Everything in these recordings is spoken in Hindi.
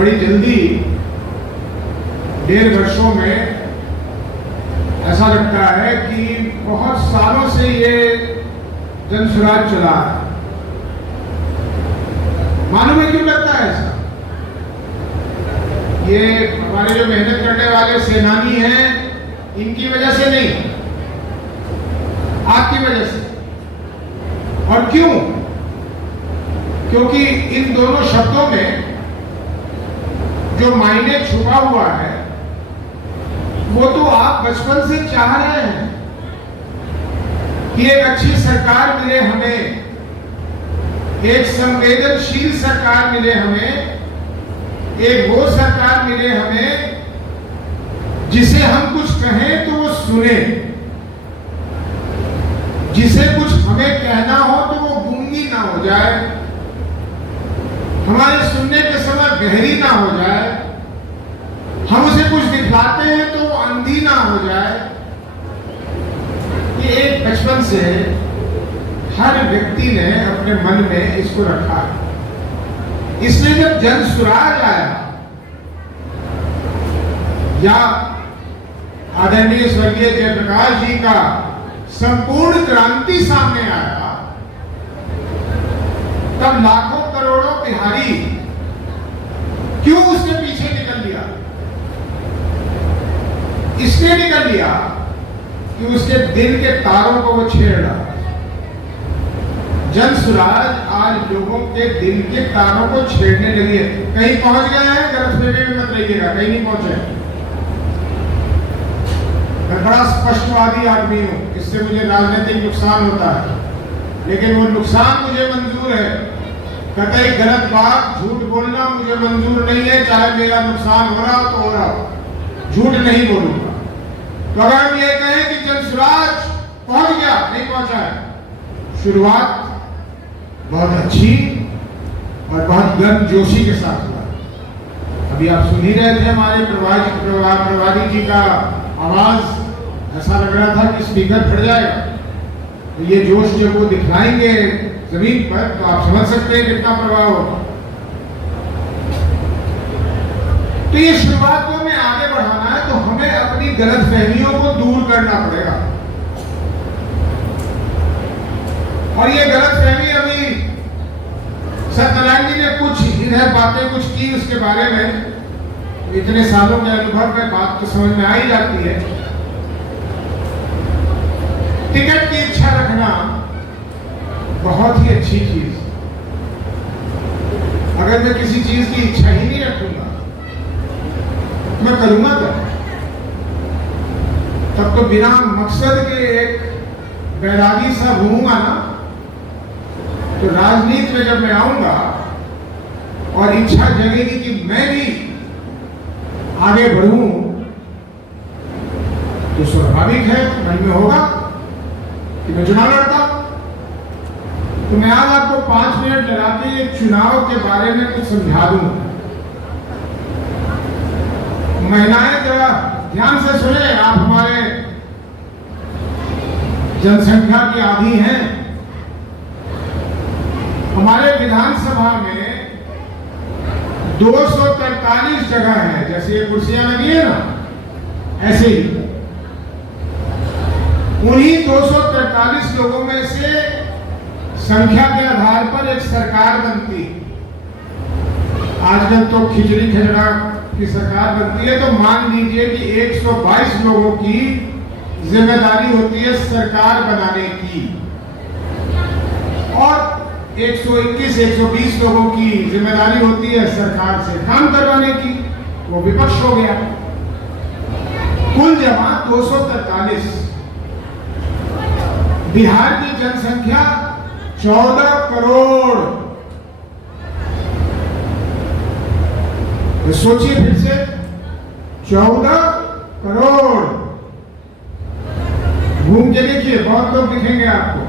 बड़ी जल्दी 1.5 वर्षों में ऐसा लगता है कि बहुत सालों से ये जनसुराज चला है। मालूम है क्यों लगता है ऐसा? ये हमारे जो मेहनत करने वाले सेनानी हैं, इनकी वजह से नहीं, आपकी वजह से। और क्यों? क्योंकि इन दोनों शब्दों में जो मायने छुपा हुआ है वो तो आप बचपन से चाह रहे हैं कि एक अच्छी सरकार मिले हमें, एक संवेदनशील सरकार मिले हमें, एक वो सरकार मिले हमें जिसे हम कुछ कहें तो वो सुने, जिसे कुछ हमें कहना हो तो वो गूंगी ना हो जाए, हमारे सुनने के समय गहरी ना हो जाए, हम उसे कुछ दिखलाते हैं तो वो अंधी ना हो जाए। ये एक बचपन से हर व्यक्ति ने अपने मन में इसको रखा है। इसलिए जब जनसुराज आया या आदरणीय स्वर्गीय जयप्रकाश जी का संपूर्ण क्रांति सामने आया, तब लाखों करोड़ों बिहारी क्यों उसके पीछे निकल लिया? इसलिए निकल लिया कि उसके दिल के तारों को वो छेड़ रहा। जनसुराज आज लोगों के दिल के तारों को छेड़ने लगी है। कहीं पहुंच गए हैं, गलतफहमी में मत रहिएगा, कहीं नहीं पहुंचे। मैं बड़ा स्पष्टवादी आदमी हूं, इससे मुझे राजनीतिक नुकसान होता है, लेकिन वो नुकसान मुझे मंजूर है। कतई गलत बात, झूठ बोलना मुझे मंजूर नहीं है, चाहे मेरा नुकसान हो रहा हो तो हो रहा हो, झूठ नहीं बोलूंगा। तो अगर हम ये कहें कि जनसुराज पहुंच गया, नहीं पहुंचा है। शुरुआत बहुत अच्छी और बहुत गर्मजोशी के साथ हुआ। अभी आप सुन ही रहे थे हमारे प्रभारी जी का आवाज, ऐसा लग रहा था कि स्पीकर फट जाएगा। तो ये जोश जब वो दिखलाएंगे जमीन पर तो आप समझ सकते हैं कितना प्रभाव होगा। तो ये शुरुआत को हमें आगे बढ़ाना है तो हमें अपनी गलतफहमियों को दूर करना पड़ेगा। और ये गलतफहमी अभी सत्यनारायण जी ने कुछ इधर बातें कुछ की, उसके बारे में इतने सालों के अनुभव में बात तो समझ में आ ही जाती है। टिकट की इच्छा रखना बहुत ही अच्छी चीज। अगर मैं किसी चीज की इच्छा ही नहीं रखूंगा, मैं करूंगा क्या? तब तो बिना मकसद के एक बैरागी सा घूमूंगा ना। तो राजनीति में जब मैं आऊंगा और इच्छा जगेगी कि मैं भी आगे बढ़ूं, तो स्वाभाविक है मन में होगा कि मैं चुनाव लड़ता। तो मैं आज आपको 5 मिनट लगा के चुनाव के बारे में कुछ समझा दूं। महिलाएं जरा ध्यान से सुने, आप हमारे जनसंख्या की आधी हैं। हमारे विधानसभा में 243 जगह है, जैसे ये कुर्सियां लगी है ना, ऐसे ही उन्हीं 243 लोगों में से संख्या के आधार पर एक सरकार बनती। आजकल तो खिचड़ी खिचड़ा की सरकार बनती है, तो मान लीजिए कि 122 लोगों की जिम्मेदारी होती है सरकार बनाने की, और 121-120 लोगों की जिम्मेदारी होती है सरकार से काम करवाने की। वो विपक्ष हो गया। कुल जमा 243। बिहार की जनसंख्या 14 करोड़। तो सोचिए फिर से, 14 करोड़। घूम के देखिए, बहुत लोग दिखेंगे आपको।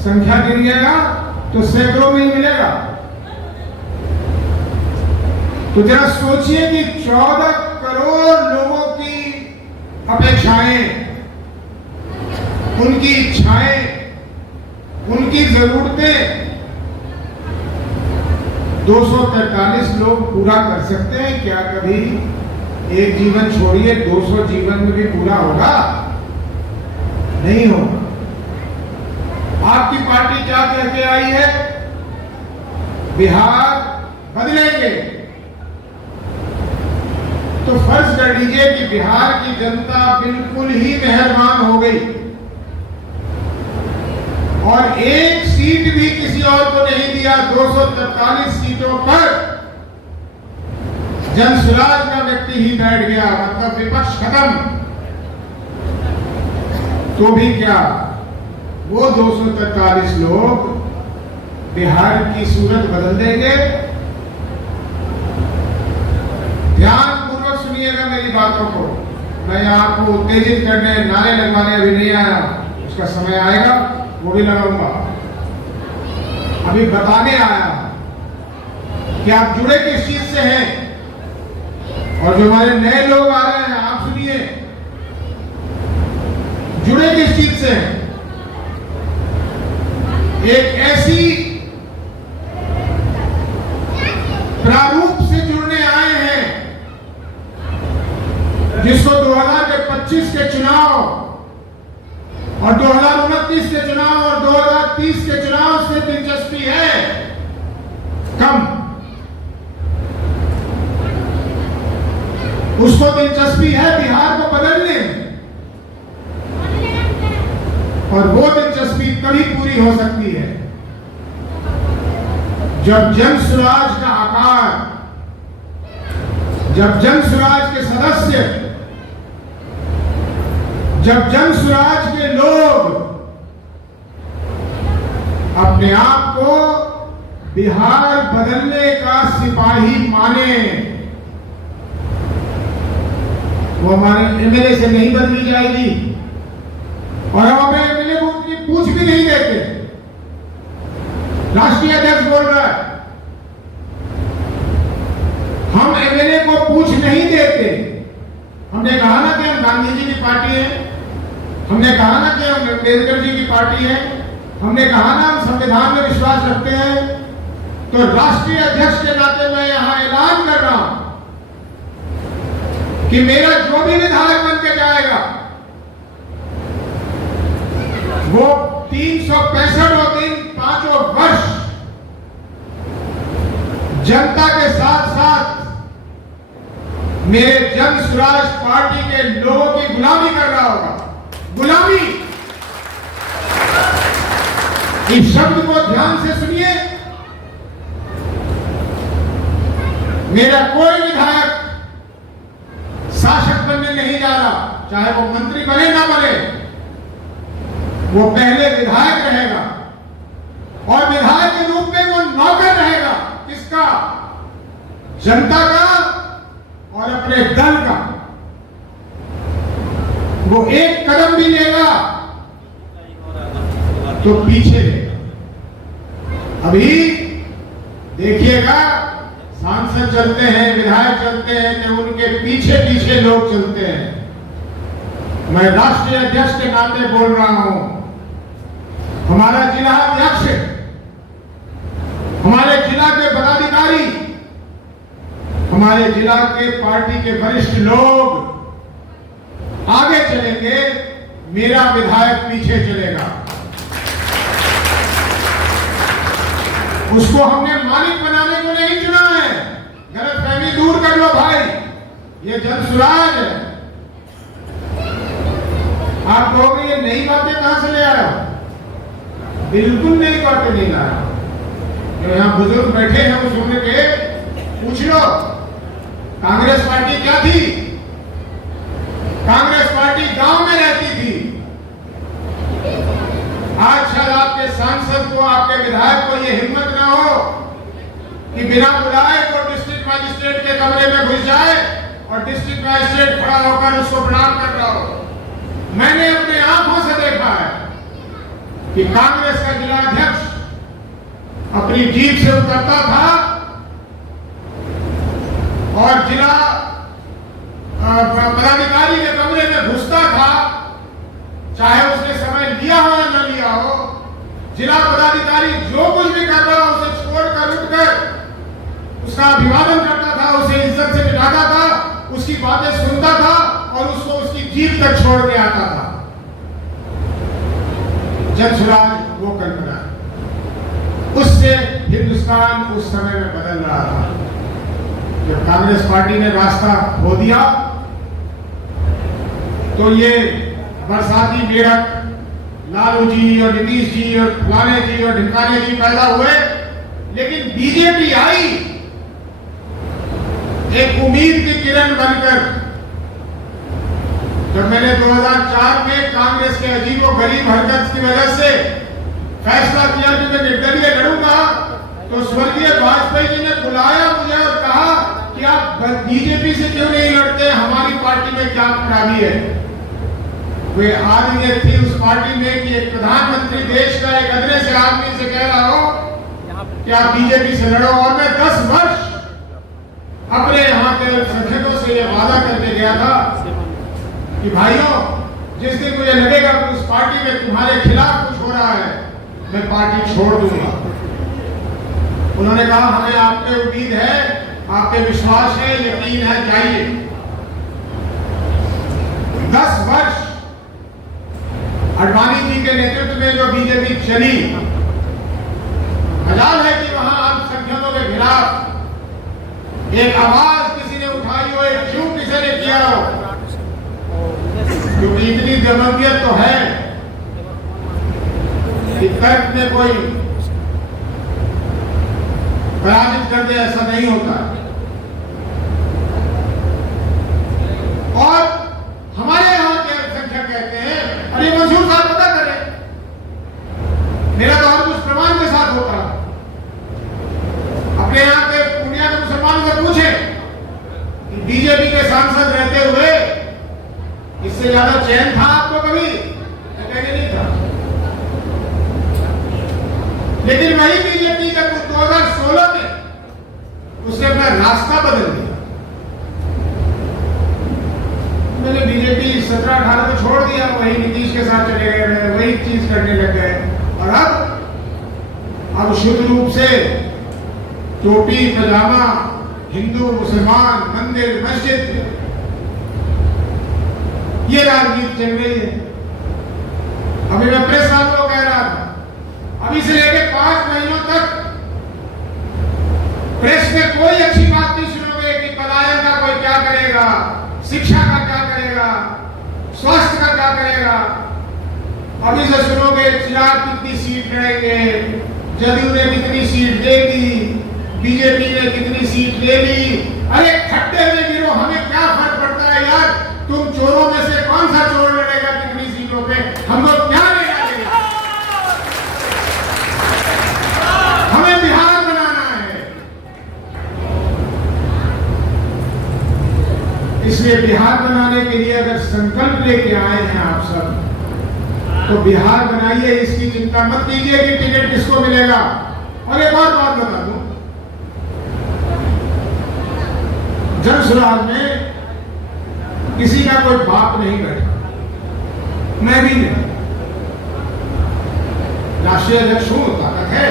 संख्या गिनिएगा तो सैकड़ों में ही मिलेगा। तो जरा सोचिए कि 14 करोड़ लोगों की अपेक्षाएं, उनकी इच्छाएं, उनकी जरूरतें 243 लोग पूरा कर सकते हैं क्या? कभी एक जीवन छोड़िए 200 जीवन में भी पूरा होगा? नहीं होगा। आपकी पार्टी क्या कह के आई है? बिहार बदलेंगे। तो फर्ज कर लीजिए कि बिहार की जनता बिल्कुल ही मेहरबान हो गई और एक सीट भी किसी और को नहीं दिया। 243 सीटों पर जनसुराज का व्यक्ति ही बैठ गया, मतलब विपक्ष खत्म। तो भी क्या वो 243 लोग बिहार की सूरत बदल देंगे? ध्यानपूर्वक सुनिएगा मेरी बातों को। मैं आपको उत्तेजित करने, नारे लगवाने अभी नहीं आया, उसका समय आएगा, वो भी लगाऊंगा। अभी बताने आया कि आप जुड़े किस चीज से हैं। और जो हमारे नए लोग आ रहे हैं, आप सुनिए, जुड़े किस चीज से हैं? एक ऐसी प्रारूप से जुड़ने आए हैं जिसको 2025 के चुनाव और 2029 के चुनाव और 2030 के चुनाव से दिलचस्पी है कम। उसको दिलचस्पी है बिहार को बदलने में, और वो दिलचस्पी तभी पूरी हो सकती है जब जनसुराज का आकार, जब जनसुराज के सदस्य, जब जनसुराज के लोग अपने आप को बिहार बदलने का सिपाही माने। वो हमारे एमएलए से नहीं बदली जाएगी और हम अपने एमएलए को उनकी पूछ भी नहीं देते। राष्ट्रीय अध्यक्ष बोल रहा है हम एमएलए को पूछ नहीं देते। हमने कहा ना कि हम गांधी जी की पार्टी है, हमने कहा ना कि हम अम्बेडकर जी की पार्टी है, हमने कहा ना हम संविधान में विश्वास रखते हैं। तो राष्ट्रीय अध्यक्ष के नाते मैं यहां ऐलान कर रहा हूं कि मेरा जो भी विधायक बन के जाएगा वो 365 दिन 5 वर्ष जनता के साथ साथ मेरे जनसुराज पार्टी के लोगों की गुलामी कर रहा होगा। गुलामी, इस शब्द को ध्यान से सुनिए। मेरा कोई विधायक शासक बनने नहीं जा रहा, चाहे वो मंत्री बने ना बने, वो पहले विधायक रहेगा और विधायक के रूप में वो नौकर रहेगा। किसका? जनता का और अपने दल का। वो एक कदम भी लेगा तो पीछे लेगा। अभी देखिएगा, सांसद चलते हैं, विधायक चलते हैं कि उनके पीछे पीछे लोग चलते हैं। मैं राष्ट्रीय अध्यक्ष के नाते बोल रहा हूं, हमारा जिला अध्यक्ष, हमारे जिला के पदाधिकारी, हमारे जिला के पार्टी के वरिष्ठ लोग आगे चलेंगे, मेरा विधायक पीछे चलेगा। उसको हमने मालिक बनाने को नहीं चुना है। गलतफहमी दूर कर लो भाई, ये जनसुराज है। आप कहोगे ये नई बातें कहां से ले आए हो? बिल्कुल नई बातें नहीं लाया। जो यहाँ बुजुर्ग बैठे हैं उस उम्र के, पूछ लो कांग्रेस पार्टी क्या थी? कांग्रेस पार्टी गांव में रहती थी। आज शायद आपके सांसद को, आपके विधायक को यह हिम्मत ना हो कि बिना बुलाए को डिस्ट्रिक्ट मजिस्ट्रेट के कमरे में घुस जाए और डिस्ट्रिक्ट मजिस्ट्रेट खड़ा होकर उसको प्रणाम कर रहा हो। मैंने अपने आंखों से देखा है कि कांग्रेस का जिला अध्यक्ष अपनी जीप से उतरता था और जिला पदाधिकारी के कमरे में घुसता था, चाहे उसने समय लिया हो या न लिया हो। जिला पदाधिकारी जो कुछ भी कर रहा हो उसे छोड़कर उठकर उसका अभिवादन करता था, उसे इज्जत से बिठाता था, उसकी बातें सुनता था और उसको उसकी जीप तक छोड़ के आता था। जन स्वराज वो कल्पना, उससे हिंदुस्तान उस समय में बदल रहा था। जब कांग्रेस पार्टी ने रास्ता खो दिया तो ये बरसाती मेरठ लालू जी और नीतीश जी और फलाने जी और ढिमकाने जी पैदा हुए, लेकिन बीजेपी आई एक उम्मीद की किरण बनकर। जब मैंने 2004 में कांग्रेस के अजीबोगरीब हरकत की वजह से फैसला किया कि मैं निर्दलीय लड़ूंगा, तो स्वर्गीय वाजपेयी जी ने बुलाया मुझे और कहा कि आप बीजेपी से क्यों नहीं लड़ते, हमारी पार्टी में क्या खराबी है। वे आदमियत थी उस पार्टी में कि एक प्रधानमंत्री देश का एक अदने से आदमी से कह रहा हो कि आप बीजेपी से लड़ो। और मैं 10 वर्ष अपने यहाँ के अल्पसंख्यकों से यह वादा करके गया था कि भाइयों, जिस दिन मुझे लगेगा कि उस पार्टी में तुम्हारे खिलाफ कुछ हो रहा है, मैं पार्टी छोड़ दूंगा। उन्होंने कहा हमें आप पे उम्मीद है, आप पे विश्वास है, यकीन है, जाइए। 10 वर्ष अडवाणी जी के नेतृत्व में जो बीजेपी चली, मजाल है कि वहां अल्पसंख्यकों के खिलाफ एक आवाज किसी ने उठाई हो, एक चूक किसी ने किया हो, क्योंकि इतनी जमहूरियत तो है कि तर्क में कोई पराजित कर दे, ऐसा नहीं होता। और हमारे यहां के अल्पसंख्यक कहते हैं अरे मंसूर साहब पता करें, मेरा तो हर कुछ प्रमाण के साथ होता। अपने यहाँ के पूर्णिया के मुसलमानों से पूछे कि बीजेपी के सांसद रहते हुए इससे ज्यादा चैन था आपको कभी? कहेंगे नहीं था। लेकिन वही बीजेपी जब 2016 में उसने अपना रास्ता बदल दिया, मैंने बीजेपी 17-18 को छोड़ दिया, वही नीतीश के साथ चले गए, वही चीज करने लग गए। और अब शुद्ध रूप से टोपी पजामा, हिंदू मुसलमान, मंदिर मस्जिद, ये राजनीति चल रही है। अभी मैं प्रेस वालों को कह रहा था, अभी से लेकर 5 महीनों तक प्रेस में कोई अच्छी बात नहीं सुनोगे कि पलायन का कोई क्या करेगा, शिक्षा का क्या करेगा, स्वास्थ्य का क्या करेगा। अभी से सुनोगे चिराग कितनी सीट लड़ेंगे, जदयू ने कितनी सीट देगी, बीजेपी ने कितनी सीट ले ली। अरे खड्डे में गिरो, हमें क्या फर्क पड़ता है यार, तुम चोरों में से कौन सा चोर लड़ेगा कितनी सीटों पे, हम लोग क्या लेना देगा। हमें बिहार बनाना है, इसलिए बिहार बनाने के लिए अगर संकल्प लेके आए हैं आप सब, तो बिहार बनाइए, इसकी चिंता मत कीजिए कि टिकट किसको मिलेगा। और एक और बात बता दूं, जन स्वराज में किसी का कोई बाप नहीं बैठा, मैं भी नहीं। राष्ट्रीय अध्यक्ष हूं, ताकत है,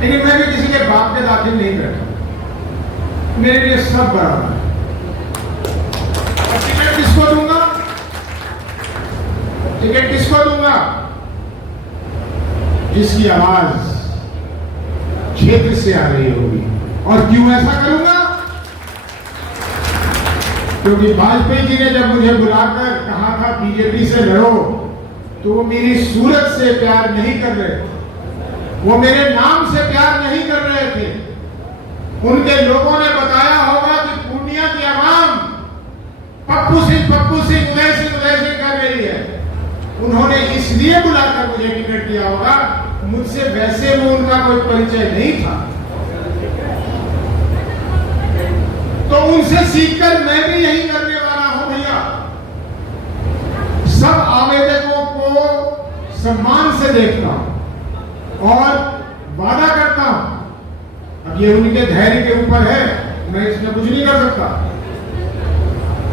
लेकिन मैं भी किसी के बाप के दाखिल नहीं बैठा। मेरे लिए सब बराबर है। टिकट किसको दूंगा? टिकट किसको दूंगा? जिसकी आवाज क्षेत्र से आ रही होगी। और क्यों ऐसा करूंगा? क्योंकि वाजपेयी जी ने जब मुझे बुलाकर कहा था बीजेपी से लड़ो, तो वो मेरी सूरत से प्यार नहीं कर रहे थे, वो मेरे नाम से प्यार नहीं कर रहे थे। उनके लोगों ने बताया होगा कि पूर्णिया की आवाम पप्पू सिंह उदय सिंह कर रही है, उन्होंने इसलिए बुलाकर मुझे टिकट दिया होगा। मुझसे वैसे वो उनका कोई परिचय नहीं था, तो उनसे सीखकर मैं भी यही करने वाला हूं भैया। सब आवेदकों को सम्मान से देखता हूं और वादा करता हूं। अब ये उनके धैर्य के ऊपर है, मैं इसमें कुछ नहीं कर सकता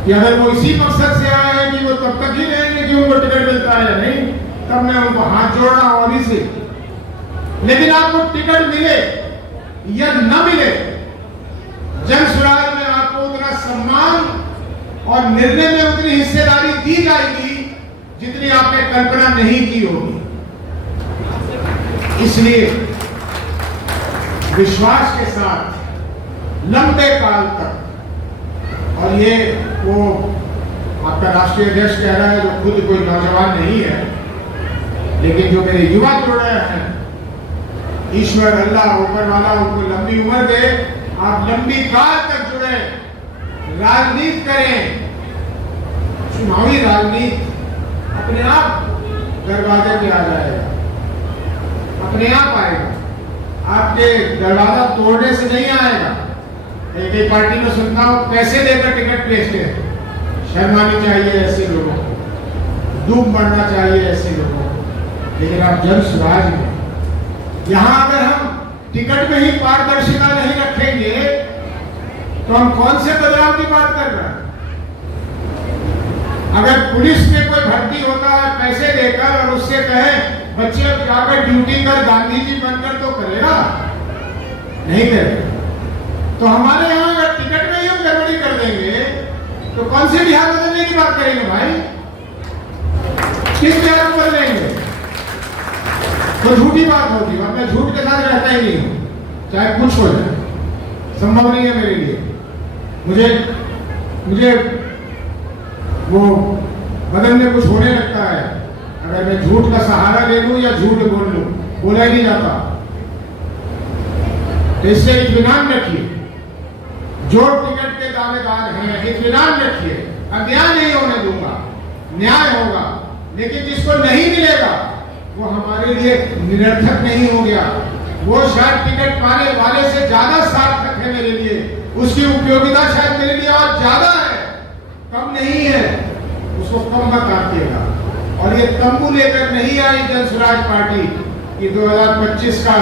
कि अगर वो इसी मकसद से आए हैं कि वो तब तक ही रहेंगे कि उनको टिकट मिलता है या नहीं, तब मैं उनको हाथ जोड़ रहा हूं अभी से। लेकिन आपको टिकट मिले या न मिले, जन स्वराज में आपको उतना सम्मान और निर्णय में उतनी हिस्सेदारी दी जाएगी जितनी आपने कल्पना नहीं की होगी। इसलिए विश्वास के साथ लंबे काल तक, और ये वो आपका राष्ट्रीय अध्यक्ष कह रहा है जो खुद कोई नौजवान नहीं है, लेकिन जो मेरे युवा जुड़ रहे हैं, ईश्वर अल्लाह ऊपर वाला उनको लंबी उम्र दे, आप लंबी काल तक जुड़े, राजनीति करें। चुनावी राजनीति अपने आप दरवाजे पे आ जाएगा, अपने आप आएगा, आपके दरवाजा तोड़ने से नहीं आएगा। एक पार्टी में सुनता हूं पैसे देकर टिकट बेचते हैं। शर्म आनी चाहिए ऐसे लोगों को, डूब मरना चाहिए ऐसे लोगों को। लेकिन आप जन स्वराज में यहां अगर हम टिकट में ही पारदर्शिता नहीं रखेंगे तो हम कौन से बदलाव की बात कर रहे हैं? अगर पुलिस में कोई भर्ती होता है पैसे देकर और उससे कहे बच्चे अब जाकर ड्यूटी कर, गांधी जी बनकर, तो करेगा? नहीं करेगा। तो हमारे यहाँ अगर टिकट में ही हम गड़बड़ी कर देंगे तो कौन से बिहार बदलने की बात करेंगे भाई? किस बिहार को बदलेंगे? तो झूठी बात होगी, और मैं झूठ के साथ रहता ही नहीं हूं, चाहे कुछ हो जाए, संभव नहीं है मेरे लिए। मुझे वो बदन में कुछ होने लगता है अगर मैं झूठ का सहारा ले लूं या झूठ बोल लूं, बोला ही नहीं जाता। तो इससे इत्मीनान रखिए, जो टिकट के दावेदार हैं इत्मीनान रखिए, अन्याय नहीं होने दूंगा, न्याय होगा। लेकिन जिसको नहीं मिलेगा वो हमारे लिए निरर्थक नहीं हो गया, वो शायद टिकट पाने वाले से ज्यादा सार्थक है मेरे लिए, उसकी उपयोगिता शायद मेरे लिए और ज्यादा है, कम नहीं है। उसको कम मत आंकिएगा। और ये तंबू लेकर नहीं आई जन स्वराज पार्टी कि 2025 का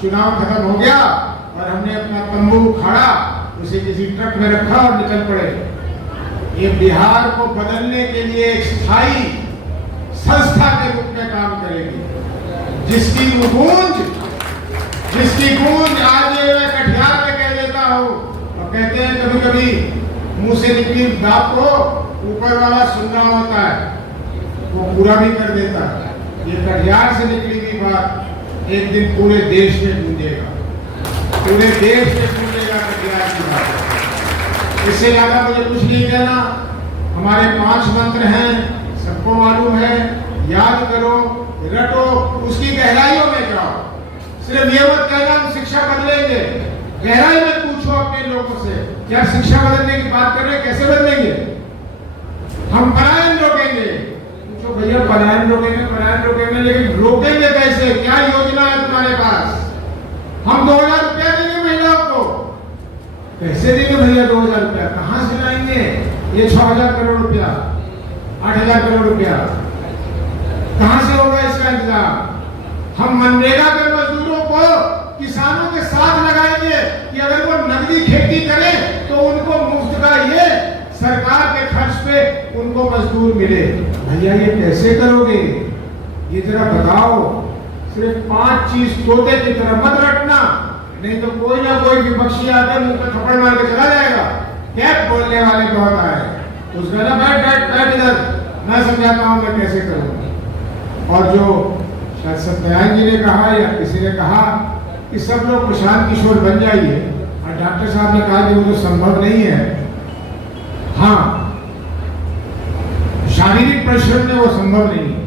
चुनाव खत्म हो गया और हमने अपना तंबू उखाड़ा, उसे किसी ट्रक में रखा और निकल पड़े। ये बिहार को बदलने के लिए एक स्थायी संस्था के रूप में काम करेगी, जिसकी गूंज आज मैं कटिहार में कह देता हूँ, और कहते हैं कभी कभी मुंह से निकली बात को ऊपर वाला सुनना होता है, वो पूरा भी कर देता है। ये कटिहार से निकली हुई बात एक दिन पूरे देश में गूंजेगा, पूरे देश में गूंजेगा कटिहार की बात। इससे ज्यादा मुझे कुछ नहीं कहना। हमारे 5 मंत्र हैं, सबको मालूम है, याद करो, रटो, उसकी गहराइयों में जाओ। सिर्फ ये मत कहना हम शिक्षा बदलेंगे, गहराई में पूछो अपने लोगों से, क्या शिक्षा बदलने की बात कर रहे हैं, कैसे बदलेंगे? हम पलायन रोकेंगे, पूछो भैया पलायन रोकेंगे, लेकिन रोकेंगे कैसे? क्या योजना है तुम्हारे पास? हम 2000 रुपया देंगे महिलाओं को, कैसे देंगे भैया 2000 रुपया? कहां से लाएंगे ये 6000 करोड़ रुपया, 8000 करोड़ रुपया? कहां से होगा इसका इंतजाम? हम मनरेगा के मजदूरों को किसानों के साथ लगाएंगे कि अगर वो नकदी खेती करें तो उनको मुफ्त का ये सरकार के खर्च पे उनको मजदूर मिले। भैया ये कैसे करोगे? ये जरा बताओ। सिर्फ 5 चीज तोते की तरह मत रखना, नहीं तो कोई ना कोई विपक्षी आकर मुंह पे थप्पड़ मार के चला जाएगा। कैप बोलने वाले बहुत आए, उसका ना बैठ इधर, मैं समझाता हूँ मैं कैसे करूँगा। और जो शायद सत्यानंद जी ने कहा या किसी ने कहा कि सब लोग प्रशांत किशोर बन जाइए, और डॉक्टर साहब ने कहा कि वो तो संभव नहीं है। हाँ, शारीरिक परिश्रम में वो संभव नहीं है,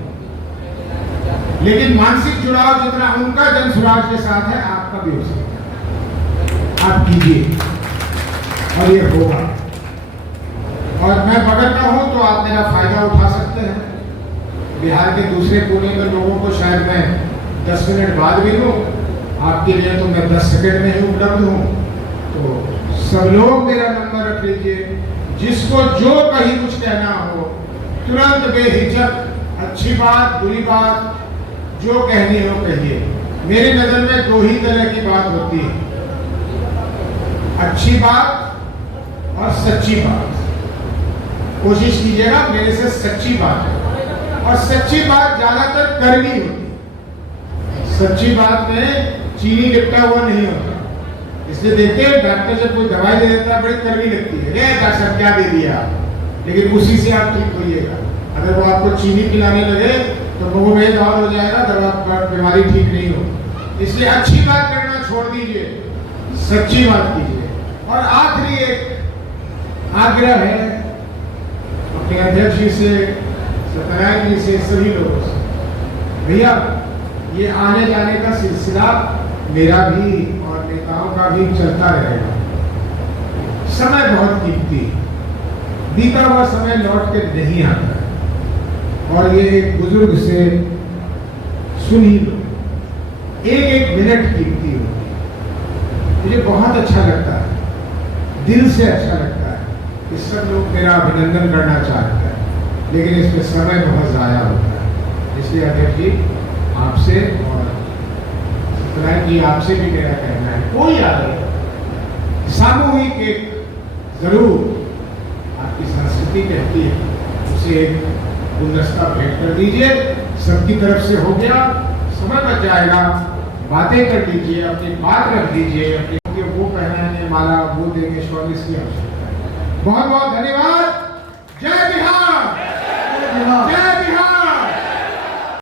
लेकिन मानसिक जुड़ाव जितना उनका जन स्वराज के साथ है आपका भी हो सकता है। आप कीजिए और ये होगा। और मैं बगलता हूं तो आप मेरा फायदा उठा सकते हैं। बिहार के दूसरे कोने के लोगों को शायद मैं 10 मिनट बाद भी दूं, आपके लिए तो मैं 10 सेकंड में ही उपलब्ध हूं। तो सब लोग मेरा नंबर रख लीजिए, जिसको जो कहीं कुछ कहना हो तुरंत बेहिचक, अच्छी बात बुरी बात जो कहनी हो कहिए। मेरी नजर में 2 ही तरह की बात होती है, अच्छी बात और सच्ची बात। कोशिश कीजिएगा मेरे से सच्ची बात है, और सच्ची बात ज्यादातर कड़वी होती है। सच्ची बात में चीनी लिपटा हुआ नहीं होता, इसलिए देखते हैं डॉक्टर जब कोई दवाई दे देता है बड़ी कड़वी लगती है, अरे डॉक्टर साहब क्या दे दिया, लेकिन उसी से आप ठीक होइएगा। अगर वो आपको चीनी पिलाने लगे तो मधुमेह और हो जाएगा, दवा बीमारी ठीक नहीं हो। इसलिए अच्छी बात करना छोड़ दीजिए, सच्ची बात कीजिए। और आखिरी एक आग्रह है अपने अध्यक्ष जी से, सत्यनारायण जी से, सभी लोगों से, भैया ये आने जाने का सिलसिला मेरा भी और नेताओं का भी चलता रहेगा। समय बहुत कीमती, बीता हुआ समय लौट के नहीं आता है। और ये एक बुजुर्ग से सुन ही लो, एक मिनट कीमती होती है। मुझे बहुत अच्छा लगता है, दिल से अच्छा लगता है कि सब लोग मेरा अभिनंदन करना चाहते हैं, लेकिन इसमें समय बहुत ज़ाया होता है। इसलिए अध्यक्ष जी आपसे और सत्यनारायण जी आपसे भी मेरा कहना है, कोई आगे सामूहिक एक जरूर आपकी संस्कृति कहती है, उसे एक गुलदस्ता भेंट कर दीजिए। सबकी तरफ से हो गया, समय बच जाएगा, बातें कर लीजिए, अपनी बात रख दीजिए, अपनी वो पहनाने माला वो देंगे, स्वामी की आवश्यकता है। बहुत बहुत धन्यवाद। जय बिहार, जय